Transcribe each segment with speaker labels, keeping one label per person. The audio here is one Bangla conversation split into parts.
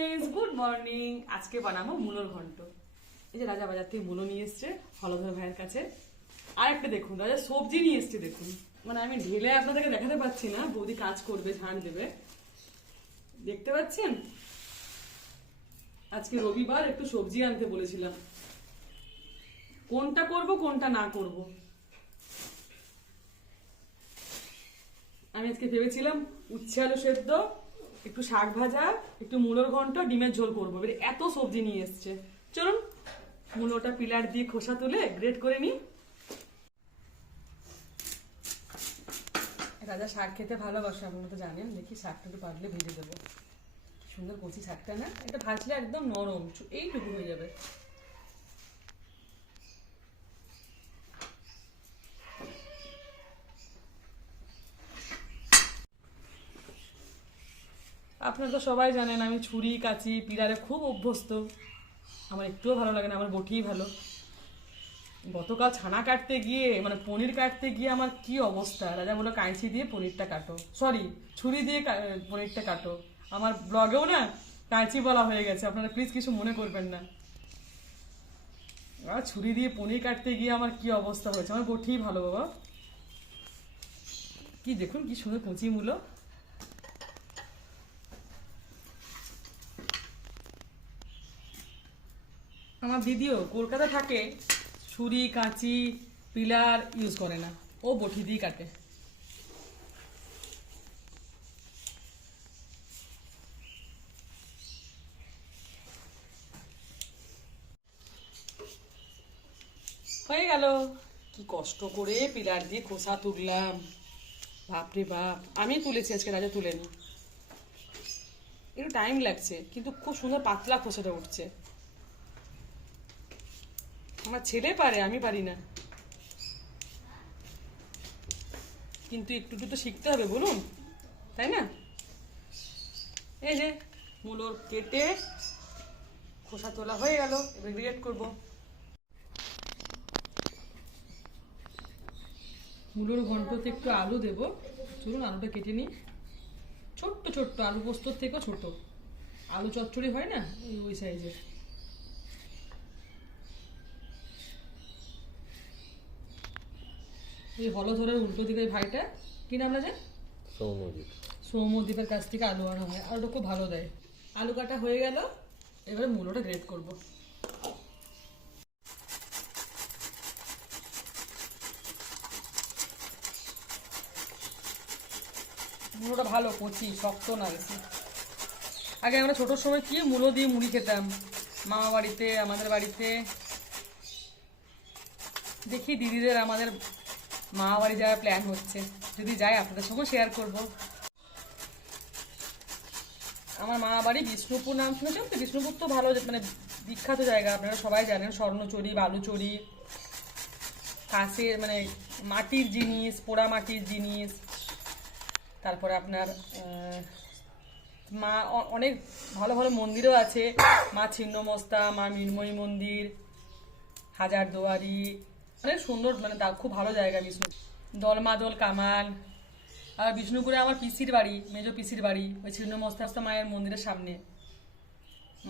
Speaker 1: ফ্রেন্ডস গুড মর্নিং আজকে বানাবো মুলোর ঘন্ট। এই যে রাজা বাজার থেকে মুলো নিয়ে এসছে, হলধর ভাইয়ের কাছে। আর একটা দেখুন, রাজা সবজি নিয়ে এসছে দেখুন। মানে আমি ঢেলে আপনাদেরকে দেখাতে পাচ্ছি না, বৌদি কাজ করবে, ঝাড় দেবে। দেখতে পাচ্ছেন? আজকে রবিবার একটু সবজি আনতে বলেছিলাম। কোনটা করব, কোনটা না করব? আমি আজকে ভেবেছিলাম উচ্ছে আলু সেদ্ধ একটু শাক ভাজা, একটু মূলোর ঘন্ট, ডিমের ঝোল করব। এবার এত সবজি নিয়ে এসছে। চলুন, মূলোটা পিলার দিয়ে খোসা তুলে গ্রেট করে নিই। রাজা শাক খেতে ভালোবাসে, আপনারা তো জানেন। দেখি শাকটা একটু পারলে ভেজে দেবো। সুন্দর কচি শাকটা না? এটা ভাজলে একদম নরম এইটুকু হয়ে যাবে। আপনারা তো সবাই জানেন আমি ছুরি, কাচি, পিলারে খুব অভ্যস্ত। আমার একটুও ভালো লাগে না, আমার বটিই ভালো। গতকাল ছানা কাটতে গিয়ে মানে পনির কাটতে গিয়ে আমার কি অবস্থা? রাজা বলল কাঁচি দিয়ে পনিরটা কাটো। সরি ছুরি দিয়ে পনিরটা কাটো। আমার ব্লগেও না কাঁচি বলা হয়ে গেছে। আপনারা প্লিজ কিছু মনে করবেন না। আর ছুরি দিয়ে পনির কাটতে গিয়ে আমার কি অবস্থা হয়েছে? আমার বটিই ভালো, বাবা। কি দেখুন, কি সুন্দর কচি মূলো। আমার দিদিও কলকাতা থাকে, ছুরি, কাঁচি, পিলার ইউজ করে না। ও বটি দিয়ে কাটে। হয়ে গেল। কি কষ্ট করে পিলার দিয়ে খোসা তুললাম। বাপরে বাপ, আমি তুলেছি আজকে, রাজা তুলে তুলেনি একটু টাইম লাগছে, কিন্তু খুব সুন্দর পাতলা খোসাটা উঠছে। আমার ছেলে পারে, আমি পারি না। কিন্তু একটু তো শিখতে হবে, বলুন। তাই না? এই যে, মূলোর কেটে খোসা তোলা হয়ে গেল, এবার গ্রেট করব। মূলোর ঘন্টতে একটু আলু দেব। চলুন আলুটা কেটে নিই। ছোট্ট ছোট্ট, আলু পোস্তর থেকেও ছোট। আলু চচ্চড়ি হয় না, ওই সাইজের। এই হলধরের উল্টো দিকের ভাইটা কি নাম রাজা
Speaker 2: সৌম্যজিৎ।
Speaker 1: সৌম্যদ্বীপের কাছ থেকে আলু আনা হয় আলুটা খুব ভালো দেয়। আলু কাটা হয়ে গেল এবারে মূলোটা গ্রেট করব। মূলোটা ভালো কচি শক্ত না বেশি। আগে আমরা ছোটোর সময় কি মূলো দিয়ে মুড়ি খেতাম? মামা বাড়িতে আমাদের বাড়িতে। দেখি দিদিদের আমাদের মা বাড়ি যাওয়ার প্ল্যান হচ্ছে। যদি যাই, আপনাদের সঙ্গে শেয়ার করব। আমার মা বাড়ি বিষ্ণুপুর নাম শুনেছেন তো? বিষ্ণুপুর তো ভালো মানে বিখ্যাত জায়গা। আপনারা সবাই জানেন, স্বর্ণচুরি, বালুচুরি, কাঁচের মানে মাটির জিনিস, পোড়া মাটির জিনিস। তারপরে আপনার মা অনেক ভালো ভালো মন্দিরও আছে। মা ছিন্নমস্তা, মা মৃন্ময়ী মন্দির হাজার দুয়ারি অনেক সুন্দর মানে খুব ভালো জায়গা বিষ্ণু। দলমাদল, কামাল। আর বিষ্ণুপুরে আমার পিসির বাড়ি, মেজ পিসির বাড়ি, ওই ছিন্নমস্তা মায়ের মন্দিরের সামনে।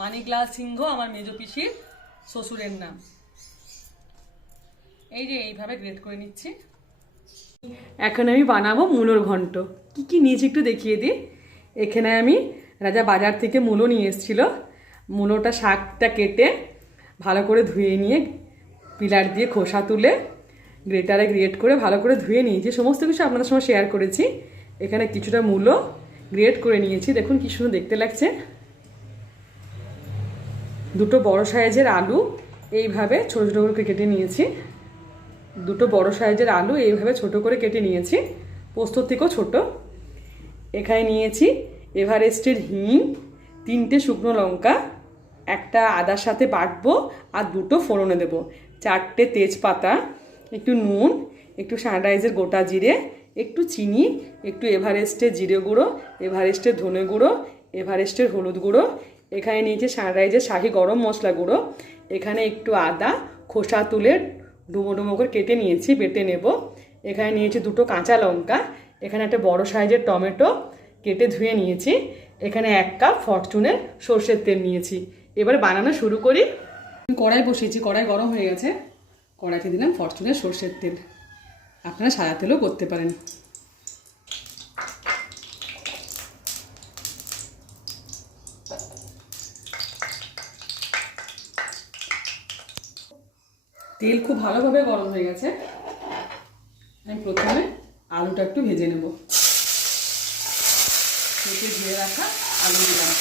Speaker 1: মানিকলাল সিংহ আমার মেজ পিসির শ্বশুরের নাম। এই যে এইভাবে গ্রেড করে নিচ্ছি। এখন আমি বানাবো মূলোর ঘন্ট। কি কি নিয়েছি একটু দেখিয়ে দিই। এখানে আমি রাজা বাজার থেকে মূলো নিয়ে এসেছিল। মূলোটা শাকটা কেটে ভালো করে ধুয়ে নিয়ে পিলার দিয়ে খোসা তুলে গ্রেটারে গ্রেট করে ভালো করে ধুয়ে নিয়েছি। সমস্ত কিছু আপনাদের সঙ্গে শেয়ার করেছি, এখানে কিছুটা মূলো গ্রেট করে নিয়েছি। দেখুন কি সুন্দর দেখতে লাগছে। দুটো বড় সাইজের আলু এইভাবে ছোটো ছোটো করে কেটে নিয়েছি। দুটো বড় সাইজের আলু এইভাবে ছোট করে কেটে নিয়েছি। পোস্তর থেকেও ছোট। এখানে নিয়েছি এভারেস্টের হিং, তিনটে শুকনো লঙ্কা, একটা আদার সাথে বাটবো আর দুটো ফোড়নে দেবো। চারটে তেজপাতা, একটু নুন, একটু সানরাইজের গোটা জিরে, একটু চিনি, একটু এভারেস্টের জিরে গুঁড়ো, এভারেস্টের ধনে গুঁড়ো, এভারেস্টের হলুদ গুঁড়ো, এখানে নিয়েছে সানরাইজের শাহি গরম মশলা গুঁড়ো, এখানে একটু আদা, খোসা তুলে ডুমো ডুমো করে কেটে নিয়েছি, বেটে নেব। এখানে নিয়েছি দুটো কাঁচা লঙ্কা, এখানে একটা বড় সাইজের টমেটো কেটে ধুয়ে নিয়েছি। এখানে এক কাপ ফরচুনের সর্ষের তেল নিয়েছি। এবার বানানো শুরু করি। কড়াই বসিয়েছি, কড়াই গরম হয়ে গেছে। কড়াইতে দিলাম ফরচুনের সর্ষের তেল। আপনারা সাদা তেলও করতে পারেন। তেল খুব ভালোভাবে গরম হয়ে গেছে। আমি প্রথমে আলুটা একটু ভেজে নেব। ভেজে রাখা আলু দিলাম।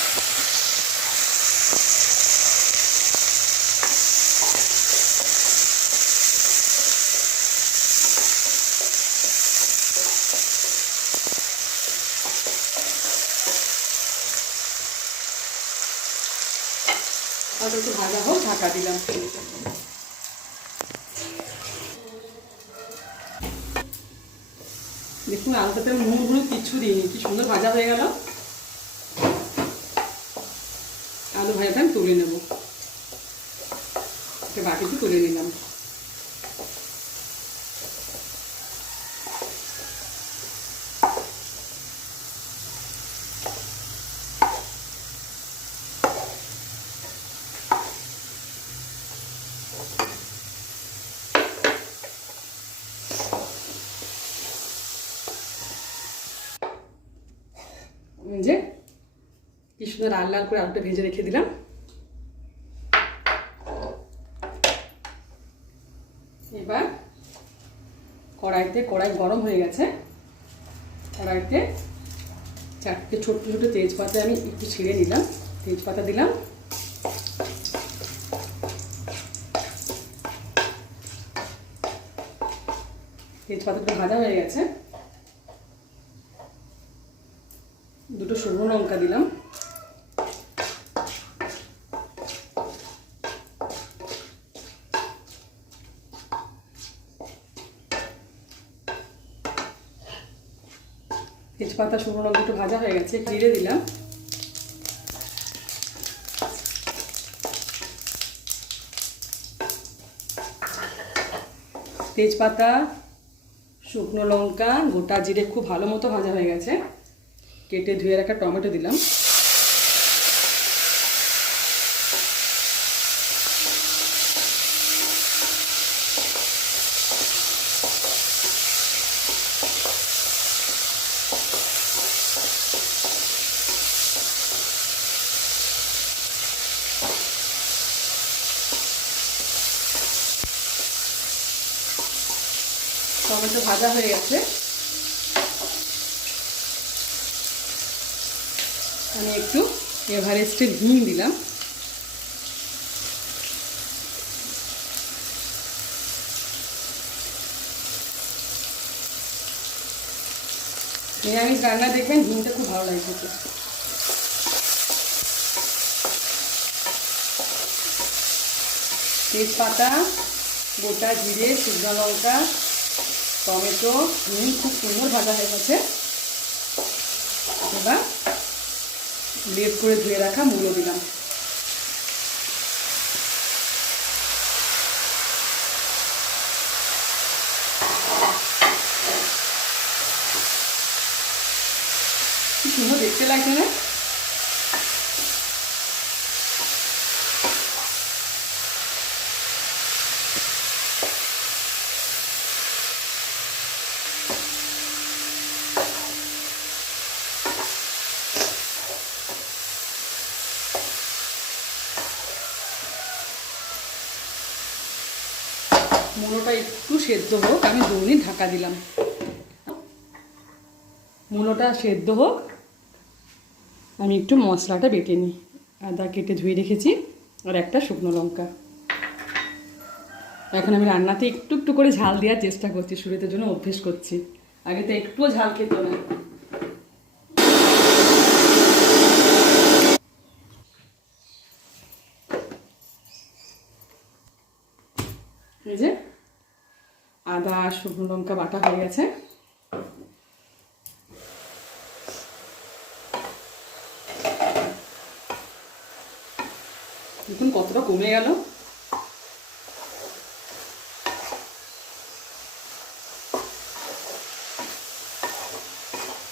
Speaker 1: আলু একটু ভাজা হোক, ঢাকা দিলাম। দেখুন আলুটাতে নুন হলুদ কিচ্ছু দিইনি, কি সুন্দর ভাজা হয়ে গেল। আলু ভাজাটা আমি তুলে নেব। বাকিটি তুলে নিলাম এই যে কি সুন্দর লাল লাল করে আলুটা ভেজে রেখে দিলাম। এবার কড়াইতে, কড়াই গরম হয়ে গেছে। কড়াইতে চারটে ছোট্ট ছোটো তেজপাতা আমি একটু ছিঁড়ে নিলাম। তেজপাতা দিলাম। তেজপাতাটা ভাজা হয়ে গেছে। দুটো শুকনো লঙ্কা দিলাম। তেজপাতা, শুকনো লঙ্কা একটু ভাজা হয়ে গেছে, জিরে দিলাম। তেজপাতা, শুকনো লঙ্কা, গোটা জিরে খুব ভালো মতো ভাজা হয়ে গেছে। কেটে ধুয়ে রাখা টমেটো দিলাম। টমেটো ভাজা হয়ে গেছে। আমি একটু এভারেস্টের হিং দিলাম। নিরামিষ রান্না দেখবেন হিংটা খুব ভালো লাগে খেতে। তেজপাতা, গোটা জিরে, শুকনো লঙ্কা টমেটো হিং খুব সুন্দর ভাজা হয়ে গেছে। এবার লেপ করে ধুয়ে রাখা মূলো দিলাম। সুন্দর দেখতে লাগছে না? মূলোটা একটু সেদ্ধ হোক, আমি দু মিনিট ঢাকা দিলাম। মূলোটা সেদ্ধ হোক, আমি একটু মশলাটা বেটে নিই। আদা কেটে ধুয়ে রেখেছি, আর একটা শুকনো লঙ্কা। এখন আমি রান্নাতে একটু একটু করে ঝাল দেওয়ার চেষ্টা করছি, শুরুতে জন্য অভ্যেস করছি। আগে তো একটুও ঝাল খেত না। আদা, শুকনো লঙ্কা বাটা হয়ে গেছে। দেখুন কতটা কমে গেল।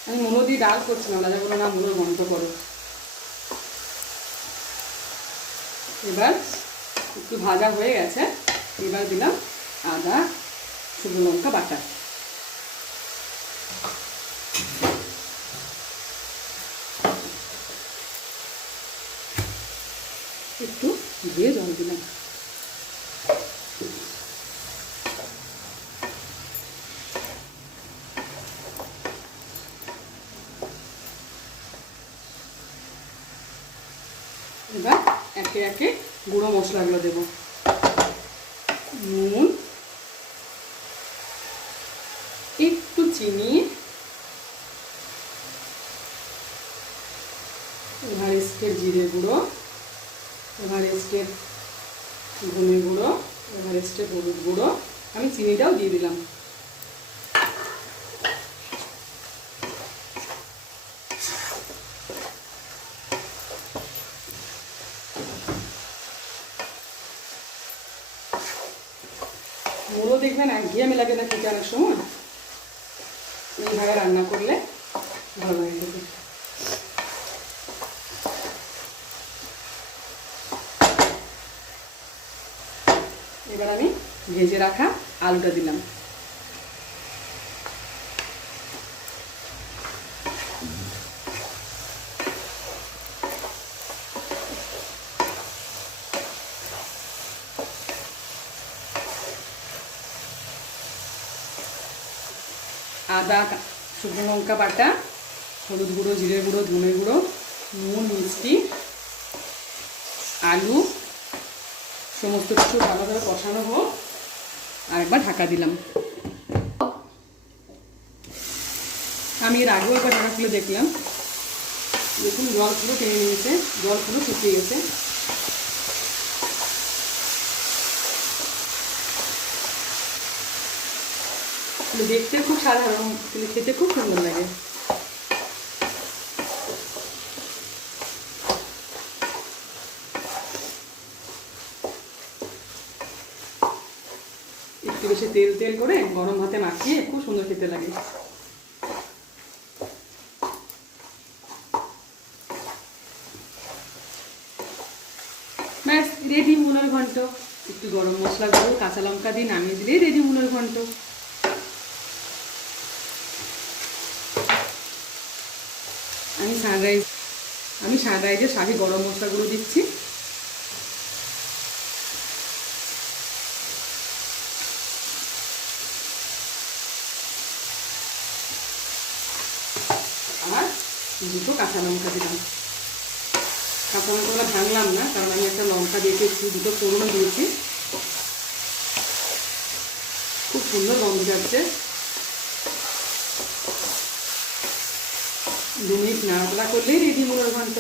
Speaker 1: আমি মুলো দিয়ে ডাল করছিলাম, রাজা বলো না, মুলো বন্ধ করো। এবার একটু ভাজা হয়ে গেছে, এবার দিলাম আদা। শুকনো লঙ্কা বাটা। একটু ধুয়ে জল দিলাম। এবার একে একে গুঁড়ো মশলাগুলো দেবো নুন একটু চিনি। এভারেস্টের জিরে গুঁড়ো, এভারেস্টের ধনে গুঁড়ো, এভারেস্টের হলুদ গুঁড়ো। আমি চিনিটাও দিয়ে দিলাম। মুড়ো দেখবেন একঘেয়েমি লাগে না খেতে অনেক সময়। এইভাবে রান্না করলে ভালো হয়ে যাবে। এবার আমি ভেজে রাখা আলুটা দিলাম। আদা শুকনো লঙ্কা বাটা, হলুদ গুঁড়ো, জিরে গুঁড়ো, ধনে গুঁড়ো, নুন, মিষ্টি, আলু, সমস্ত কিছু ভালোভাবে কষানো হোক। আর একবার ঢাকা দিলাম। আমি এর আগেও একবার ঢাকা খুলে দেখলাম। দেখুন, জল পুরো টেনে নিয়েছে, জল পুরো শুকিয়ে গেছে। দেখতে খুব সাধারণ, কিন্তু খেতে খুব সুন্দর লাগে। একটু বেশি তেল তেল করে গরম ভাতে মাখিয়ে খুব সুন্দর খেতে লাগে। ব্যাস, রেডি মুলোর ঘন্ট। একটু গরম মশলা গুঁড়ো, কাঁচা লঙ্কা দিয়ে নামিয়ে দিলেই রেডি মুলোর ঘন্ট আমি সানরাইজ আমি সানরাইজের শাহি গরম মশলাগুলো দিচ্ছি। আর দুটো কাঁচা লঙ্কা দিলাম। কাঁচা লঙ্কাগুলো ভাঙলাম না, কারণ আমি একটা লঙ্কা দিয়েছি, একটু দুটো পুরনো দিয়েছি। খুব সুন্দর গন্ধ যাচ্ছে। দু মিনিট নাড়াচাড়া করলেই রেডি মুলোর ঘন্ট।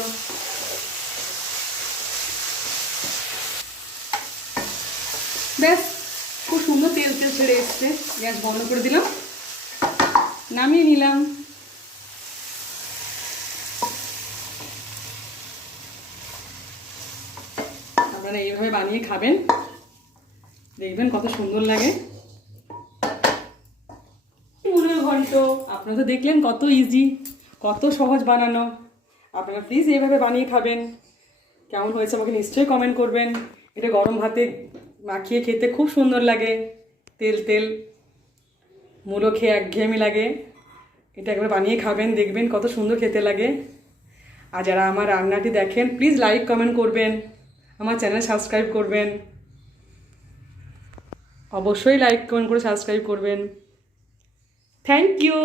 Speaker 1: ব্যাস, খুব সুন্দর তেল তেল ছেড়ে এসছে। গ্যাস বন্ধ করে দিলাম। নামিয়ে নিলাম। আপনারা এইভাবে বানিয়ে খাবেন। দেখবেন কত সুন্দর লাগে। মুলোর ঘন্ট। আপনারা তো দেখলেন কত ইজি কত সহজ বানানো। আপনারা প্লিজ এইভাবে বানিয়ে খাবেন। কেমন হয়েছে আমাকে নিশ্চয়ই কমেন্ট করবেন। এটা গরম ভাতে মাখিয়ে খেতে খুব সুন্দর লাগে। তেল তেল, মূলো খেয়ে একঘেয়েমি লাগে। এটা একবার বানিয়ে খাবেন, দেখবেন কত সুন্দর খেতে লাগে। আর যারা আমার রান্নাটি দেখেন প্লিজ লাইক কমেন্ট করবেন। আমার চ্যানেল সাবস্ক্রাইব করবেন। অবশ্যই লাইক কমেন্ট করে সাবস্ক্রাইব করবেন। Thank you